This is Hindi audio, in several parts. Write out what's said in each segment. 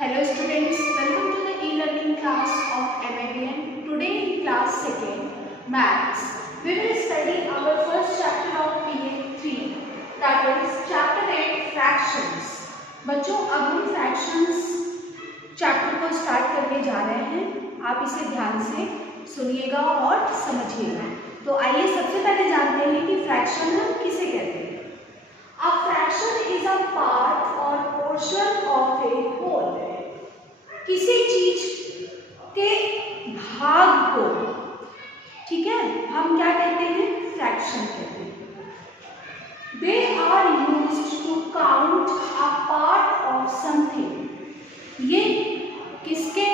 Hello students, welcome to the e-learning class of MAVN. Today in class 2nd, Maths, we will study our first chapter of PA3, that is chapter 8, Fractions. बच्चों अब हम Fractions चैप्टर को स्टार्ट करने जा रहे हैं। आप इसे ध्यान से सुनिएगा और समझिएगा। तो आइए सबसे पहले जानते हैं कि फ्रैक्शन हम किसे कहते हैं। A fraction is a part or portion of a whole. किसी चीज के भाग को, ठीक है, हम क्या कहते हैं? फ्रैक्शन कहते हैं। They are used to count a part of something. ये किसके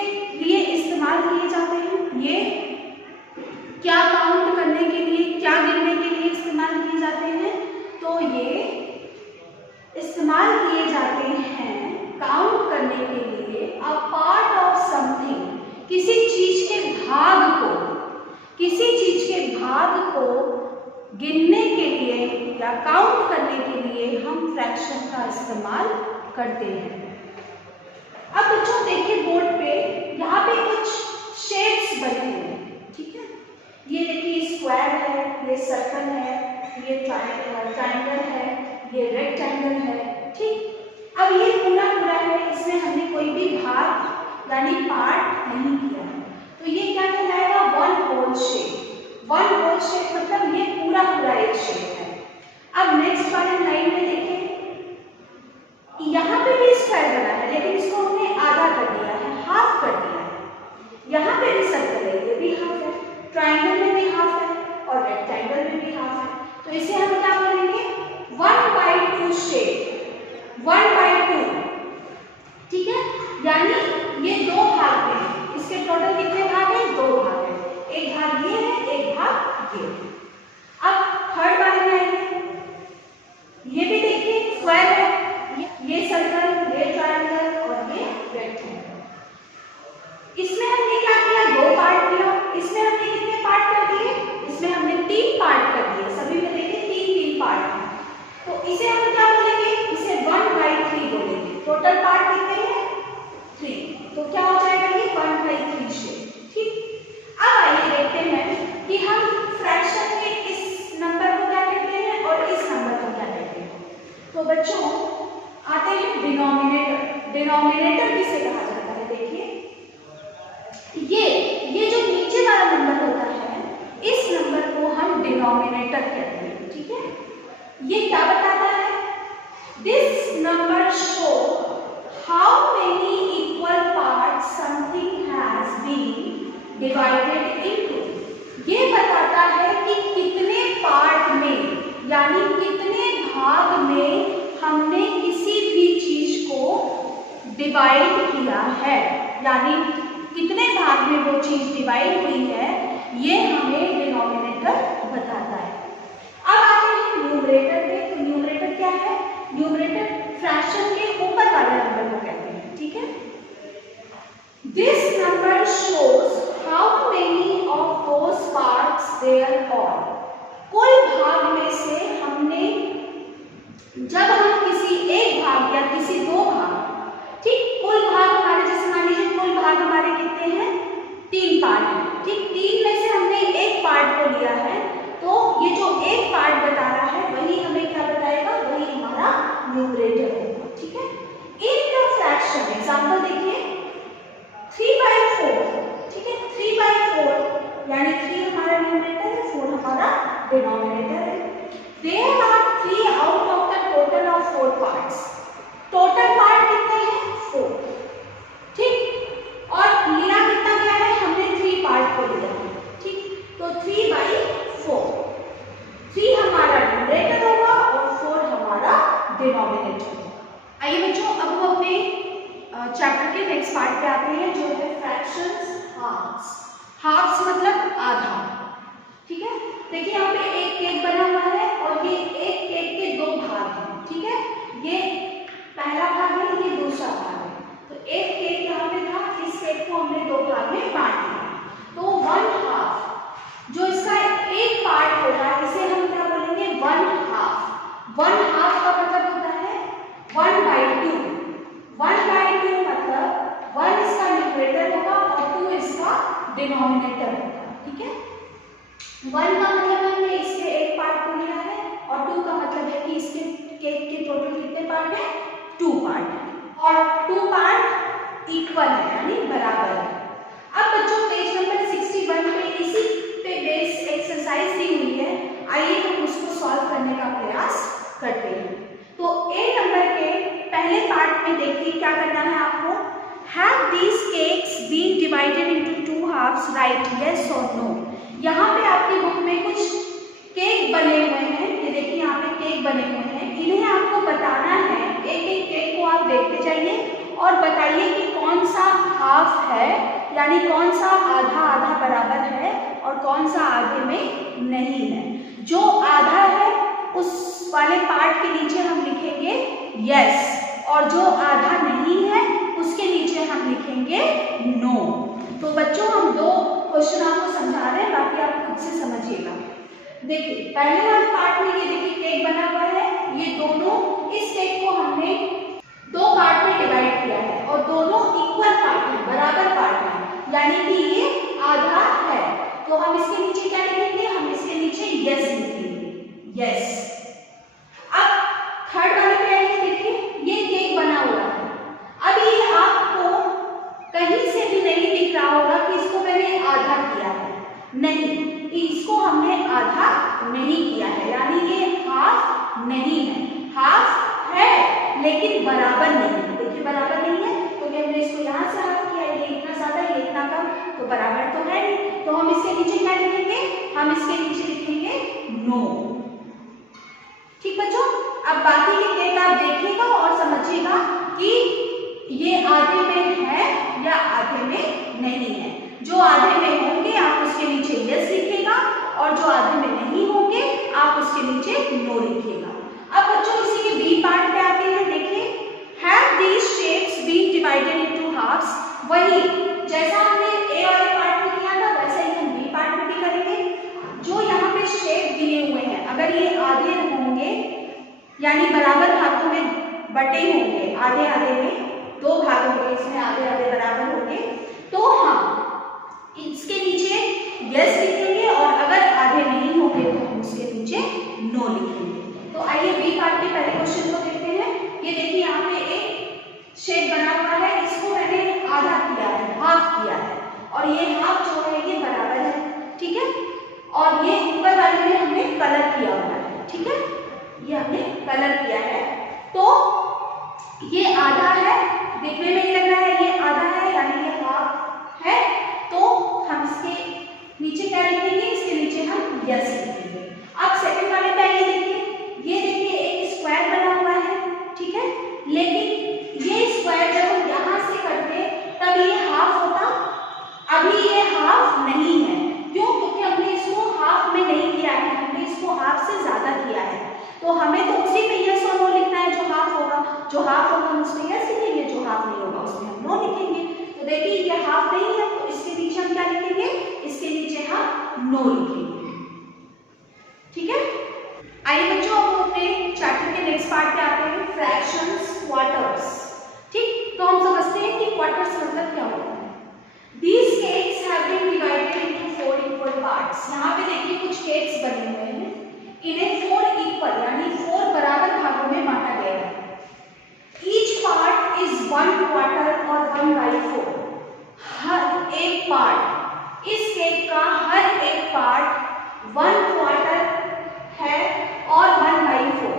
लिए इस्तेमाल किए जाते हैं? ये क्या काउंट करने के लिए, क्या गिनने के लिए इस्तेमाल किए जाते हैं? तो ये इस्तेमाल किए जाते हैं काउंट करने के लिए अ पार्ट ऑफ समथिंग, किसी चीज के भाग को, किसी चीज के भाग को गिनने के लिए या काउंट करने के लिए हम फ्रैक्शन का इस्तेमाल करते हैं। अब बच्चों देखिए बोर्ड पे, यहाँ पे कुछ शेप्स बने हुए हैं, ठीक है। ये देखिए स्क्वायर है, ये सर्कल है, ये ट्रायंगल है, ये रेक्टेंगल है, ठीक। अब ये पूरा है, इसमें हमने कोई भी भाग यानी पार्ट नहीं किया है, तो ये क्या कहलाएगा? One whole shape. One whole shape मतलब ये पूरा एक शेप है। अब नेक्स्ट वाले लाइन में देखें, यहाँ पे भी स्क्वायर बना है, लेकिन इसको हमने आधा कर दिया है, हाफ कर दिया है। यहाँ पे भी सर्कल है, ये भी हाफ है, ट्रायंगल में भी हाफ है और रेक्टेंगल में भी हाफ है। तो इसे हम क्या बोलेंगे? 1/2 शेप, 1/2, ठीक है। यानी ये दो भाग में है, इसके टोटल कितने भाग हैं? 2 भाग हैं, एक भाग ये है, एक भाग ये। अब थर्ड वाले में आएंगे, ये भी देखिए स्क्वायर है, ये सर्कल, ये ट्रायंगल और ये रेक्टेंगल। इसमें हमने क्या किया? 2 पार्ट किया। इसमें हमने कितने पार्ट कर दिए? इसमें हमने 3 पार्ट कर दिए, सभी में देखिए 3 पार्ट हैं। तो इसे हम क्या बोलेंगे? इसे 1/3 बोलेंगे। टोटल पार्ट कितने हैं? 3। तो क्या हो जाएगा? ये 1/3 शेप, ठीक। अब आइए देखते हैं कि हम फ्रैक्शन के इस नंबर को क्या कहते हैं और इस नंबर को क्या कहते हैं। तो बच्चों आते हैं डिनोमिनेटर। डिनोमिनेटर किसे कहा जाता है? देखिए ये जो नीचे वाला नंबर होता है, इस नंबर को हम डिनोमिनेटर कहते हैं, ठीक है। ये क्या बताता है? This number show how many equal parts something has been divided into. ये बताता है कि कितने पार्ट में यानी कितने भाग में हमने किसी भी चीज को डिवाइड किया है, यानी कितने भाग में वो चीज डिवाइड हुई है, ये हमें डिनोमिनेटर बताता है। अब आते हैं न्यूमरेटर पे। तो न्यूमरेटर क्या है? न्यूमरेटर फ्रैक्शन के ऊपर वाले नंबर को कहते हैं, ठीक है। This number shows how many of those parts there are. कुल भाग में से हमने, जब हम किसी एक भाग या किसी 2 भाग, ठीक, कुल भाग हमारे, जैसे मान लीजिए कुल भाग हमारे कितने हैं? 3 पार्ट हैं, ठीक। 3 में से हमने एक पार्ट को लिया है, तो ये जो एक पार्ट बता रहा है वही हमें क्या बताएगा? वही हमारा न्यूमरेटर होगा, ठीक है। इन द फ्रैक्शन एग्जांपल देखिए 3/4, ठीक है। 3/4 यानी 3 हमारा न्यूमरेटर है, 4 हमारा डिनोमिनेटर है। There are 3 out of the total of 4 parts. Total part कितने हैं? 4, ठीक। और लिया कितना गया है? हमने 3 पार्ट को लिया है, ठीक। तो 3/4, 3 हमारा न्यूमरेटर होगा और 4 हमारा डिनोमिनेटर होगा। आइए बच्चों अब हम अपने चैप्टर के नेक्स्ट पार्ट पे आते हैं, जो है फ्रैक्शंस हाफ्स। हाफ्स मतलब आधा, ठीक है। देखिए यहाँ पे एक केक बना हुआ है और ये एक केक के 2 भाग हैं, ठीक है। ये पहला भाग है, ये दूसरा भाग है। तो एक केक यहाँ पे था, इस केक को हमने 2 भाग में बांट दिया। तो 1/2 जो इसका एक पार्ट होगा, इसे हम क्या बोलेंगे? 1/2। 1/2 का मतलब होता है 1/2। 1/2 मतलब कितने पार्ट है? 2 पार्ट है और 2 पार्ट इक्वल है यानी बराबर है। अब बच्चों पेज नंबर 61 पे इसी पे बेस एक्सरसाइज दी हुई है, आइए हम उसको सॉल्व करने का प्रयास करते हैं। तो ए नंबर के पहले पार्ट में देखिए क्या करना है आपको। Have these cakes been divided into 2 halves? Right, yes or no? यहाँ पे आपकी बुक में कुछ केक बने हुए हैं, ये देखिए यहाँ पे केक बने हुए हैं, इन्हें आपको बताना है। एक एक केक को आप देखते जाइए और बताइए कि कौन सा हाफ है, यानी कौन सा आधा आधा बराबर है और कौन सा आधे में नहीं है। जो आधा है उस वाले पार्ट के नीचे हम लिखेंगे यस, और जो आधा नहीं है उसके नीचे हम लिखेंगे नो। तो बच्चों हम 2 क्वेश्चन आपको समझा रहे हैं, बाकी आप खुद से समझिएगा। देखिए पहले वाले पार्ट में ये देखिए केक बना हुआ है, ये दोनों इस केक को हमने 2 पार्ट में डिवाइड किया है और दोनों इक्वल पार्ट है, बराबर पार्ट है, यानी कि ये आधा है। तो हम इसके नीचे क्या लिखेंगे? हम इसके नीचे यस लिखेंगे, यस। अब थर्ड वाले पे आइए, देखिए ये केक बना हुआ है। अब ये आपको कहीं से भी नहीं दिख रहा होगा कि इसको मैंने आधा किया है, नहीं, इसको हमने आधा नहीं किया है, यानी ये हाफ नहीं है, हाफ है लेकिन बराबर नहीं है। देखिए बराबर नहीं है क्योंकि हमने इसको यहाँ से हाफ किया, ये इतना ज्यादा ये इतना कम, तो बराबर तो है नहीं। तो हम इसके नीचे क्या लिखेंगे? हम इसके नीचे लिखेंगे नो। ठीक बच्चों, अब बाकी के केक आप देखिएगा और समझिएगा कि ये आधे में है या आधे में नहीं है। जो आधे में होंगे आप उसके नीचे यस लिखिएगा और जो आधे में नहीं होंगे आप उसके नीचे नो लिखिएगा। अब बच्चों इसी के बी पार्ट पे आते हैं, देखिए have these shapes been divided into halves. वही जैसा हमने ए वाले पार्ट में किया था वैसे ही हम बी पार्ट में भी करेंगे। जो यहाँ पे शेप दिए हुए हैं अगर ये आधे होंगे यानी बराबर भागों में बटे होंगे, आधे आधे में 2 भाग होंगे, इसमें आधे आधे बराबर होंगे, तो हम इसके नीचे यस लिखेंगे और अगर आधे नहीं होंगे तो हम उसके नीचे नो लिखेंगे। तो आइए बी पार्ट के पहले क्वेश्चन को देखते हैं। ये देखिए यहाँ पे एक शेप बना हुआ है, इसको मैंने आधा किया है, हाफ किया है, और ये हाफ जो है ये बराबर है, ठीक है, और ये ऊपर वाले में हमने कलर किया हुआ है, ठीक है, ये हमने कलर किया है। तो ये आधा है, दिखने में ही लग रहा है ये आधा है यानी ये हाफ है, तो हम इसके नीचे क्या लिखेंगे? इसके नीचे हम यस लिखेंगे। अब सेकंड वाले पे आइए, देखिए ये देखिए एक स्क्वायर बना हुआ है, ठीक है, लेकिन ये स्क्वायर जब हम यहाँ से करते तब ये हाफ होता, अभी ये हाफ नहीं है। क्यों? क्योंकि हमने इसको हाफ में नहीं किया है, हमने इसको हाफ से ज्यादा किया है, तो हमें तो उसी पे यस और नो लिखना है जो हाफ होगा। जो हाफ होगा हम उसमें यस लिखेंगे, जो हाफ नहीं होगा उसमें हम नो लिखेंगे। तो देखिए ये हाफ नहीं है तो इसके नीचे हम क्या लिखेंगे? इसके नीचे हम नो लिखेंगे, ठीक है। आइए बच्चों हम अपने चैप्टर के नेक्स्ट पार्ट पे आते हैं, फ्रैक्शंस, क्वार्टर्स। ठीक, तो हम समझते हैं कि क्वार्टर्स मतलब क्या होता है। These cakes have been divided into 4 equal parts। यहाँ पे देखिए कुछ केक्स बने हुए हैं, इन्हें 4 इक्वल यानी 4 बराबर भागों में बांटा गया है। Each part is 1 quarter और 1/4। हर एक पार्ट, इस केक का हर एक पार्ट 1 क्वार्टर है और 1/4।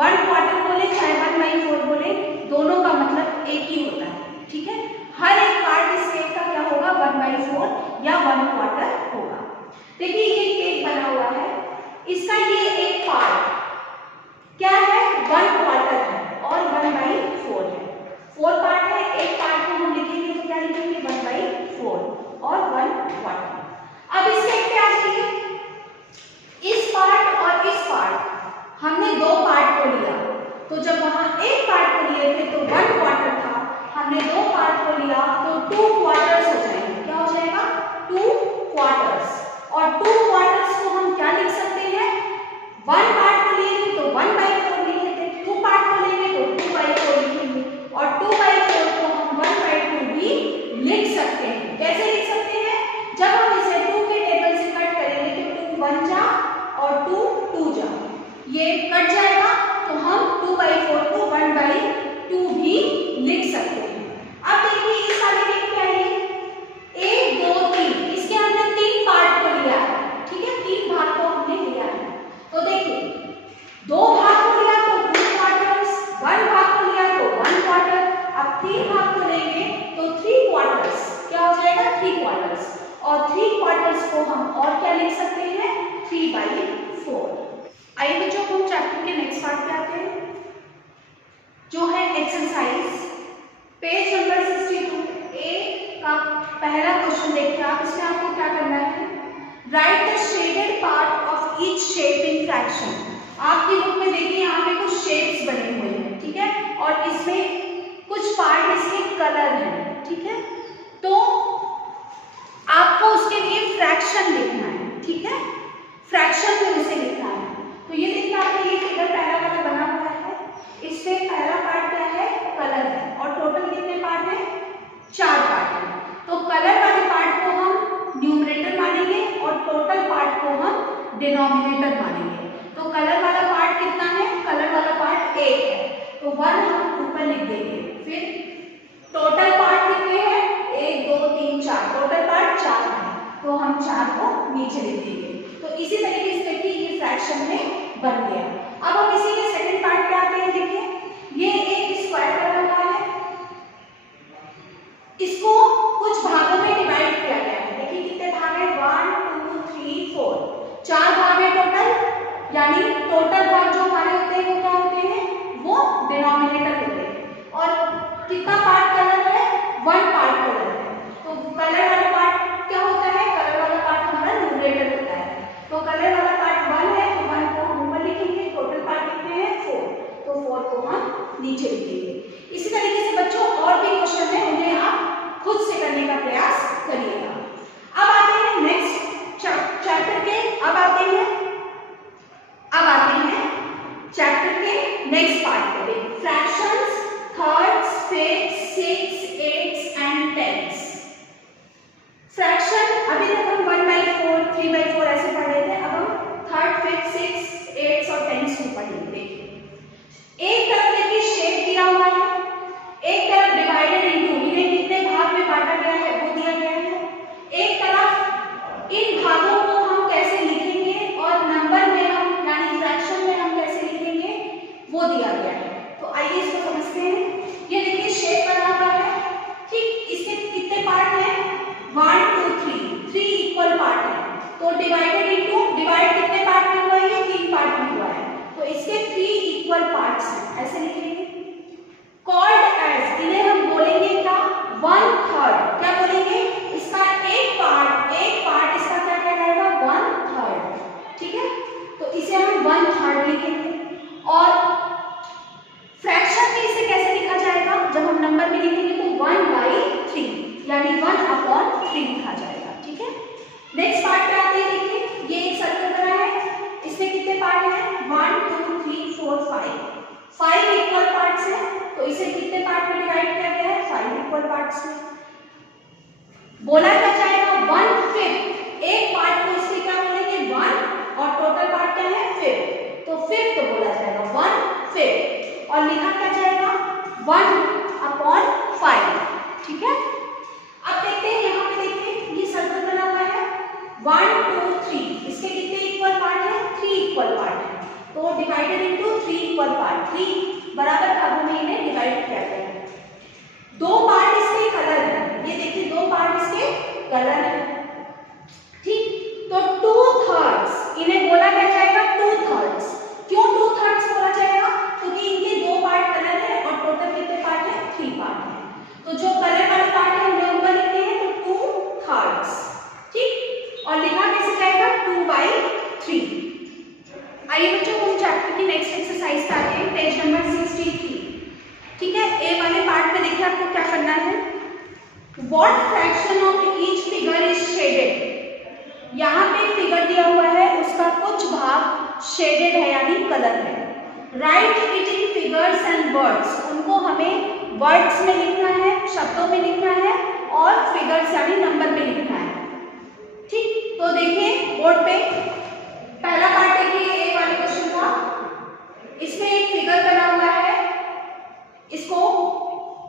1 क्वार्टर बोले चाहे 1/4 बोले, दोनों का मतलब एक ही होता है, ठीक है। हर एक पार्ट इस केक का क्या होगा? 1/4 या 1 क्वार्टर होगा। देखिए ये केक बना हुआ है, इसका ये एक पार्ट क्या है? 1 क्वार्टर है और 1/4 है। 4 पार्ट है, एक पार्ट को हम लिखेंगे तो क्या लिखेंगे? 1/4 और 1 क्वार्टर। अब इस केक पे आ जाइए, इस पार्ट और इस पार्ट हमने 2 पार्ट को लिया, तो जब वहां एक पार्ट को लिए थे तो 1 क्वार्टर था, हमने 2 पार्ट को लिया तो 2 क्वार्टर्स हो जाएंगे। क्या हो जाएगा? 2 क्वार्टर्स। और 2 क्वार्टर्स को हम क्या लिख सकते हैं? 1 पार्ट को लिए थे तो 1/4 लिखे थे, 2 पार्ट को लेंगे तो 2/4 लिखेंगे, और 2/4 को हम 1/2 भी लिख सकते हैं। कैसे लिख सकते हैं? जब हम इसे 2 के टेबल से कट करेंगे तो 2 1 जा और 2 2 जा, ये कट जाएगा तो हम 2/4 को एक्सरसाइज पेज नंबर 62 ए का पहला क्वेश्चन देखिए आप। इसमें आपको क्या करना है, right the shaded part of each shape in fraction. आपकी बुक में देखिए यहाँ पे कुछ शेप्स बने हुए हैं, ठीक है, और इसमें कुछ पार्ट इसके कलर हैं, ठीक है। तो आपको उसके लिए फ्रैक्शन लिखना है, ठीक है, फ्रैक्शन जो इसे लिखना है। तो ये देखिए आपके ये फिगर पहला वाला बना हुआ है, इसमें पहला पार्ट क्या है, कलर है, और टोटल कितने पार्ट है, 4 पार्ट है। तो कलर वाले पार्ट को हम न्यूमरेटर मानेंगे और टोटल पार्ट को हम डिनोमिनेटर मानेंगे। तो कलर वाला पार्ट कितना है, कलर वाला पार्ट 1 है, तो 1 हम ऊपर लिख देंगे। फिर टोटल पार्ट कितने हैं, 1 2 3 4, टोटल पार्ट 4 है, तो हम 4 को नीचे लिख देंगे। तो इसी तरीके से देखिए ये फ्रैक्शन में बन गया। अब हम इसी के सेकंड पार्ट पे आते हैं। देखिए ये एक स्क्वायर बना हुआ है, इसको कुछ भागों में डिवाइड किया गया है। देखिए कितने भाग है, 1 2 3 4, 4 भाग है टोटल, यानी टोटल भाग जो हमारे होते हैं वो क्या होते हैं, वो डिनोमिनेटर होते हैं। और कितना पार्ट कलर है, 1 पार्ट कलर है। तो कलर वाला पार्ट क्या होता है, कलर वाला पार्ट हमारा न्यूमरेटर होता है। तो कलर वाला पार्ट 1 है, तो 1 को हम ऊपर लिखेंगे, टोटल पार्ट कितने हैं 4, तो 4 को हम नीचे लिखेंगे। इसी तरीके से बच्चों और भी क्वेश्चन है, उन्हें आप खुद से करने का प्रयास करिएगा। अब आते हैं नेक्स्ट चैप्टर के, अब आते हैं चैप्टर के नेक्स्ट पार्ट पे, fractions, thirds, fifths, sixths, eighths and tenths. Fraction अभी तक हम 1/4 3/4 ऐसे पढ़ रहे थे, अब हम थर्ड, फिफ्थ, सिक्स, एट्स और टेंस को पढ़ेंगे। एक तरफ देखिए शेप दिया हुआ है, एक तरफ डिवाइडेड इनटू, इन्हें कितने भाग में बांटा गया है वो दिया गया है। एक तरफ इन भागों को हम कैसे लिखेंगे और नंबर में हम यानी फ्रैक्शन में हम कैसे लिखेंगे वो दिया गया है। तो आइए इसको समझते हैं। ये देखिए शेप बना हुआ है, ठीक, इसके कितने पार्ट हैं, 1 2 3 इक्वल पार्ट है। तो डिवाइडेड इनटू, डिवाइड कितने पार्ट में हुआ है, 3 पार्ट में हुआ है, तो इसके 3 इक्वल पार्ट्स हैं, ऐसे लिखेंगे। कॉल्ड एज, इन्हें हम बोलेंगे क्या, 1/3, क्या बोलेंगे, इसका एक पार्ट इसका क्या कहलाएगा, 1/3, ठीक है। तो इसे हम 1/3 लिखेंगे। और फ्रैक्शन में इसे कैसे लिखा जाएगा, जब हम नंबर में लिखेंगे तो 1/3 यानी 1/3 लिखा जाएगा, ठीक है। नेक्स्ट पार्ट पे आते हैं। देखिए ये एक सर्कल बना है, इसमें कितने पार्ट हैं, 1 2 3 4 5 इक्वल पार्ट्स हैं, तो इसे कितने पार्ट में डिवाइड किया गया है, 5 इक्वल पार्ट्स में। बोला क्या जाएगा, 1/5, एक पार्ट को इसके क्या बोलेंगे 1 और टोटल पार्ट क्या है 5, तो 5 तो बोला जाएगा 1/5 और लिखा क्या जाएगा 1/5, ठीक है। अब देखते हैं यहाँ पे, देखिए ये सर्कल बना हुआ है 1 2 3, इसके कितने इक्वल पार्ट है, 3 इक्वल पार्ट है, तो डिवाइडेड इनटू 3 इक्वल पार्ट, 3 बराबर भागों में इन्हें डिवाइड किया गया है। 2 पार्ट इसके कलर है, ये देखिए 2 पार्ट इसके कलर है, ठीक। तो 2/3 इन्हें बोला क्या जाएगा 2/3, क्यों 2/3 बोला जाएगा, क्योंकि इनके 2 पार्ट कलर है और टोटल कितने पार्ट है, 3 पार्ट है। तो जो कलर वाले पार्ट है उन्हें ऊपर लिखते हैं, तो 2/3, ठीक, और लिखा कैसे जाएगा 2/3। आइए बच्चों हम चैप्टर की नेक्स्ट एक्सरसाइज पे आते हैं, पेज नंबर 63, ठीक है। ए वाले पार्ट में देखिए आपको क्या करना है, what fraction of each figure is shaded. यहाँ पे फिगर दिया हुआ है, उसका कुछ भाग शेडेड है यानी कलर है। Right it in figures and words, उनको हमें वर्ड्स में लिखना है, शब्दों में लिखना है, और फिगर्स यानी नंबर में लिखना है, ठीक। तो देखिए बोर्ड पे पहला पार्ट देखिए, एक वाले क्वेश्चन था, इसमें एक फिगर बना हुआ है, इसको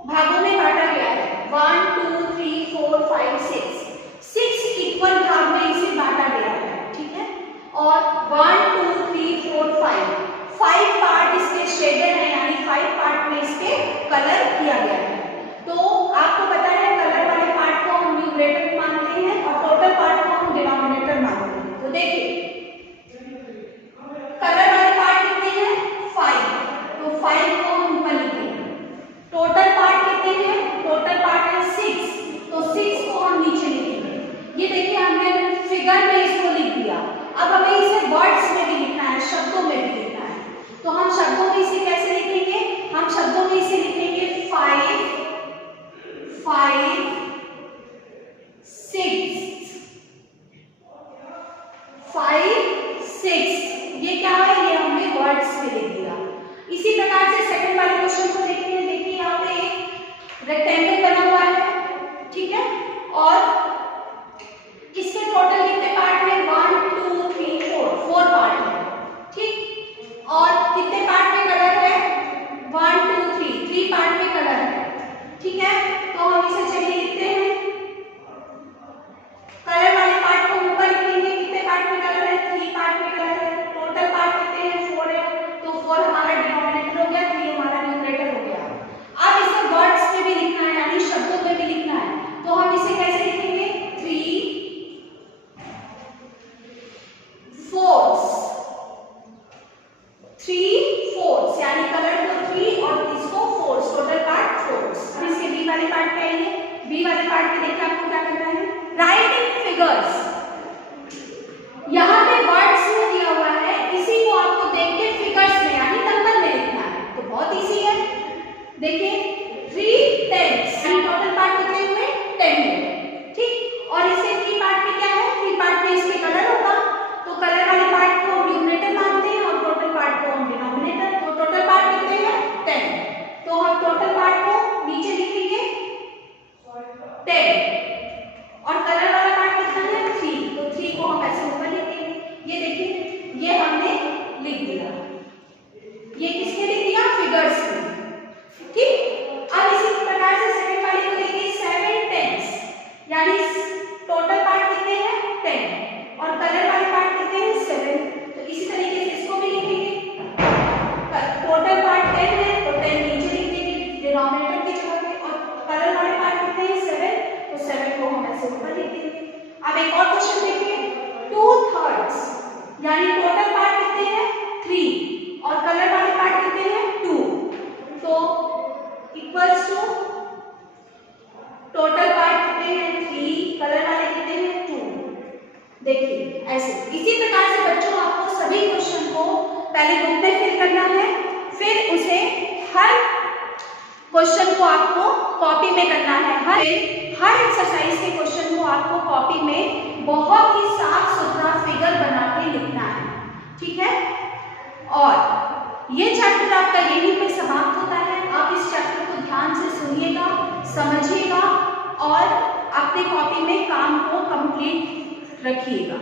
भागों में बांटा गया है 1 2 3 4 5 6 इक्वल भाग में इसे बांटा गया है, ठीक है। और 1 2 3 4 5 पार्ट इसके शेडेड है यानी 5 पार्ट में इसके कलर किया गया है। तो आपको पता है कलर वाले पार्ट को हम न्यूमरेटर मानते हैं और टोटल पार्ट को हम डिनोमिनेटर मानते हैं। तो देखिए कलर वाले पार्ट कितने हैं 5, तो 5 को हम ऊपर लिखेंगे, 3 पार्ट में कलर है, ठीक है। तो हम इसे चलिए लिखते हैं। कलर वाले पार्ट को ऊपर लिखेंगे, कितने पार्ट में कलर है, 3 पार्ट में कलर है। टोटल पार्ट कितने हैं, 4 है, तो 4 हमारा डिनोमिनेटर हो गया, 3 हमारा न्यूमरेटर हो गया। अब इसे वर्ड्स में भी लिखना है, यानी शब्दों में भी लिखना है, तो हम इसे कैसे लिखेंगे, 3/4 यानी कलर को 3 और इसको 4, टोटल पार्ट 4। अब इसके बी वाले पार्ट पे आइए। बी वाले पार्ट में देखिए आपको क्या करना है, राइट इन फिगर्स। यहाँ पे वर्ड्स में दिया हुआ है, इसी को आपको देख के फिगर्स में यानी नंबर में लिखना है, तो बहुत इजी है। देखिए 3/10 यानी टोटल पार्ट कितने हुए, 10 हुए, ठीक। और इसके 3 पार्ट में क्या है, 3 पार्ट में इसके कलर होगा, तो कलर वाले पार्ट को हम न्यूमरेटर मानते हैं और टोटल पार्ट को हम डिनोमिनेटर। तो टोटल पार्ट कितने हैं, 10, तो हम टोटल पार्ट को नीचे लिखेंगे 10 और कलर वाला पार्ट कितना है, 3, तो 3 को हम ऐसे ऊपर लिख देंगे। ये देखिए ये हमने लिख दिया, ये किसने लिख दिया, फिगर्स में, ठीक। अब इसी प्रकार से सेकंड वाले को देखिए 7/10 यानी टोटल पार्ट कितने हैं, 10 और कलर वाले पार्ट कितने हैं, 7, तो इसी तरीके से इसको भी लिखेंगे। टोटल पार्ट 10 है तो 10 नीचे लिख देंगे डिनोमिनेटर की जगह पे, और कलर वाले पार्ट कितने हैं, 7, तो 7 को हम ऐसे ऊपर लिख देंगे। अब एक और क्वेश्चन देखिए, 2/3 यानी टोटल पार्ट कितने हैं, 3 और कलर वाले पार्ट कितने हैं, 2, तो इक्वल्स टू टोटल पार्ट कितने हैं, 3, कलर वाले कितने हैं, 2। देखिए ऐसे इसी प्रकार से बच्चों आपको सभी क्वेश्चन को पहले बुक में फिल करना है, फिर उसे हर क्वेश्चन को आपको कॉपी में करना है। हर एक्सरसाइज के क्वेश्चन को आपको कॉपी में बहुत ही साफ सुथरा फिगर बना के लिखना है, ठीक है। और ये चैप्टर आपका यहीं पे समाप्त होता है। आप इस चैप्टर को ध्यान से सुनिएगा, समझिएगा और अपनी कॉपी में काम को कंप्लीट रखिएगा।